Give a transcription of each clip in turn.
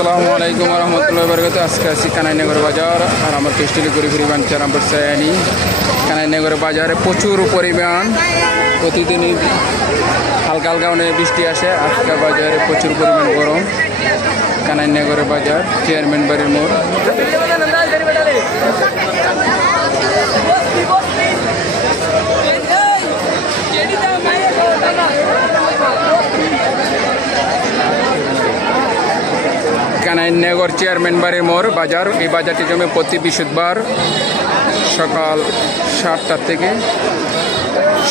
আসসালামু আলাইকুম রহমতুল্লাহ বরকত। আজকে আছি কানাইনগর বাজার আর আমার পেস্টিলি গরিবরি বাঞ্চার আমার সায়ানি কানাইনগর বাজারে প্রচুর পরিমাণ প্রতিদিনই হালকা হালকা অনেক বৃষ্টি আসে। আজকে বাজারে প্রচুর পরিমাণ গরম। কানাইনগর বাজার চেয়ারম্যান বাড়ির মোড়। কানাইনগর চেয়ারম্যান বাড়ির মোড় বাজার। এই বাজারটি জমে প্রতি বৃহস্পতিবার সকাল 7টা থেকে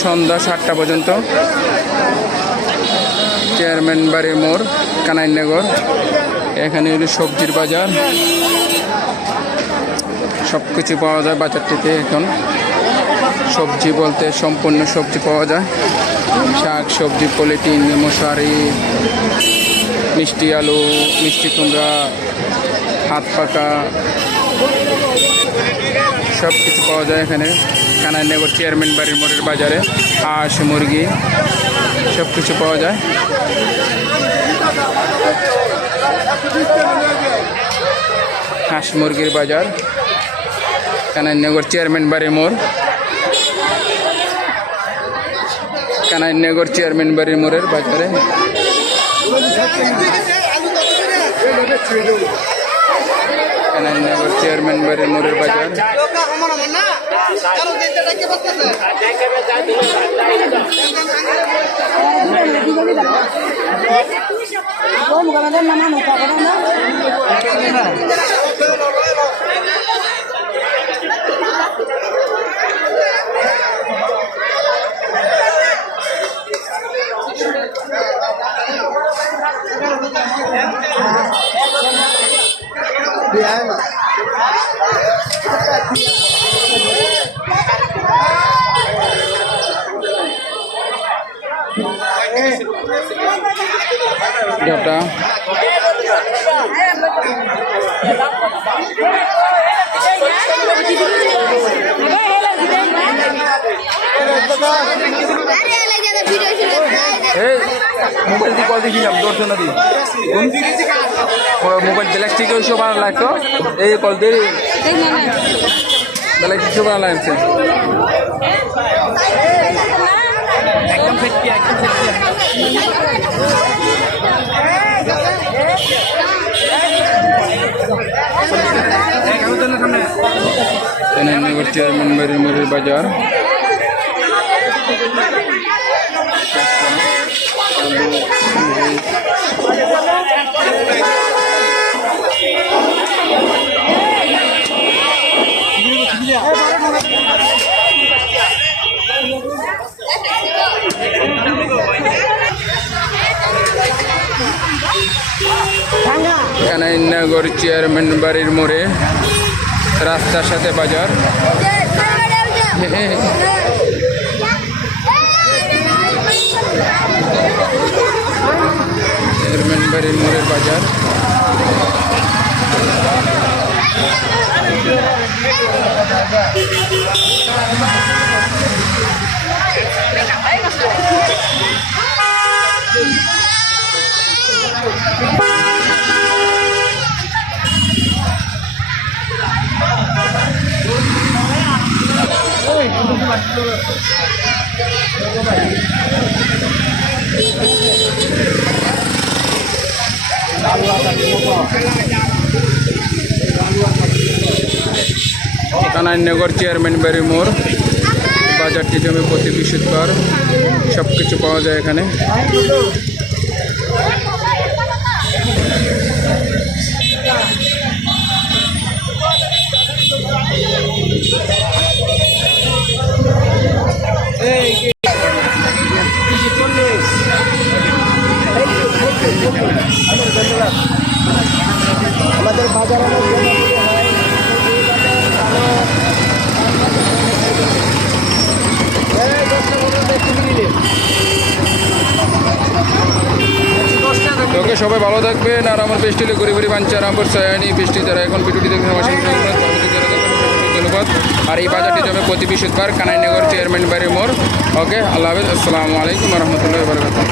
সন্ধ্যা 7টা পর্যন্ত। চেয়ারম্যান বাড়ির মোড় কানাইনগর। এখানে হলো সবজির বাজার, সব কিছু পাওয়া যায় বাজারটিতে। এখন সবজি বলতে সম্পূর্ণ সবজি পাওয়া যায়, শাক সবজি, পলিটিন, মশারি, মিষ্টি আলু, মিষ্টি কুমড়া, হাত পাকা, সব কিছু পাওয়া যায় এখানে কানাইনগর চেয়ারম্যান বাড়ির মোড়ের বাজারে। হাঁস মুরগি সব কিছু পাওয়া যায়। হাঁস মুরগির বাজার কানাইনগর চেয়ারম্যান বাড়ির মোড়। কানাইনগর চেয়ারম্যান বাড়ির মোড়ের বাজারে কানাইনগর চেয়ারম্যান বাড়ির মোড়ের বাজার। ডাটা মোবাইল দিয়ে কল দেখি দর্শন দি মোবাইল ব্যালেস্টিক শো বানা লাগতো। এই কল দিয়ে ব্যালেস্টিক শো বানা লাগছে। কানাইনগর চেয়ারম্যান বাড়ির মোড়ের বাজার। কানাইনগর চেয়ারম্যান বাড়ির মোড়ে রাস্তার সাথে বাজার। চেয়ারম্যান বাড়ির মোড়ের বাজার। কানাইনগর চেয়ারম্যান বাড়ির মোড় বাজারটি জমে প্রতি বৃহস্পতিবার সব কিছু পাওয়া যায় এখানে। আমাদের বাজার ওকে, সবাই ভালো থাকবেন। আর আমার পেস্টিলে গরিবরি বাঞ্চার আমার সায়ানি পেস্টি যারা এখন ভিডিওটি দেখে আমার সঙ্গে ধন্যবাদ। আর এই বাজারটি জমে প্রতি বৃহস্পতিবার কানাইনগর চেয়ারম্যান বাড়ির মোড়। ওকে, আল্লাহ হাফেজ। আসসালামু আলাইকুম রহমতুল্লাহ বরকাতুহু।